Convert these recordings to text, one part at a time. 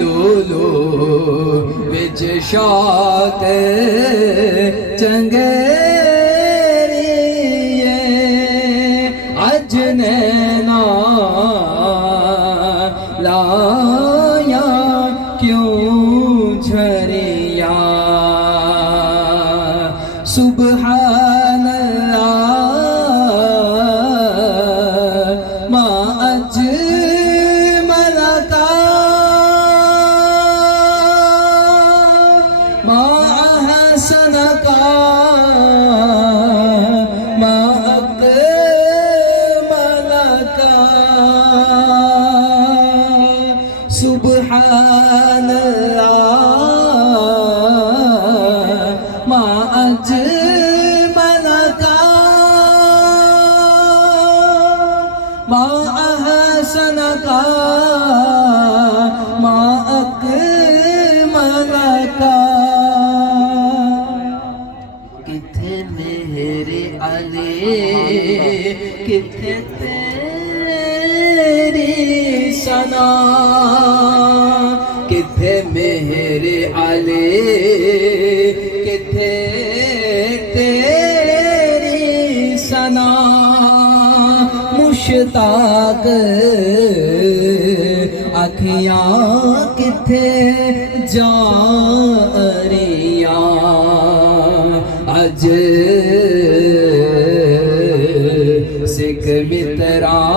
लूलू विच शौक चंगेरिए अज नैना लाया क्यों झरिया सुबहान अल्लाह मां अज सुबहान अल्लाह मा अजमल का मा अहसन का मा अकमल का किथे मेरे अली किथे तेरी सना किथे मेरे आले किथे तेरी सना मुश्ताक अखियां किथे जारियां अज सिख मित्रां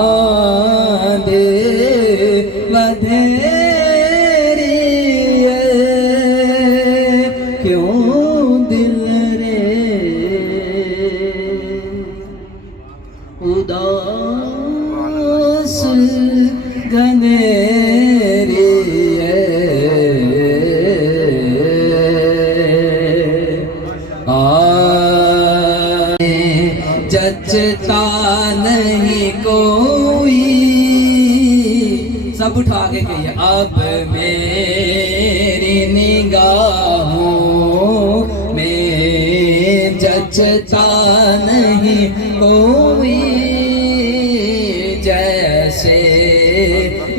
दे वधेरी क्यों दिल रे उदास घनेरी जचता नहीं कोई सब उठा के कहिए अब मेरी निगाहों में जचता नहीं कोई जैसे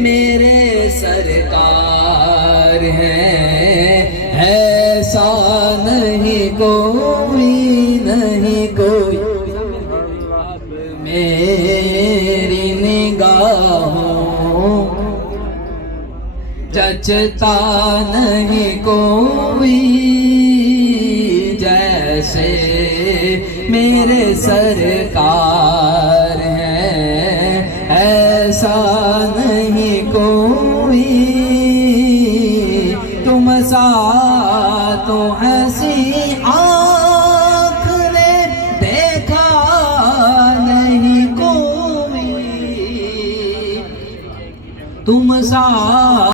मेरे सरकार हैं ऐसा नहीं कोई नहीं कोई मेरी निगाहों जचता नहीं कोई जैसे मेरे सरकार हैं ऐसा नहीं कोई तुम सा तो हंसी आँख ने देखा नहीं कोई तुम सा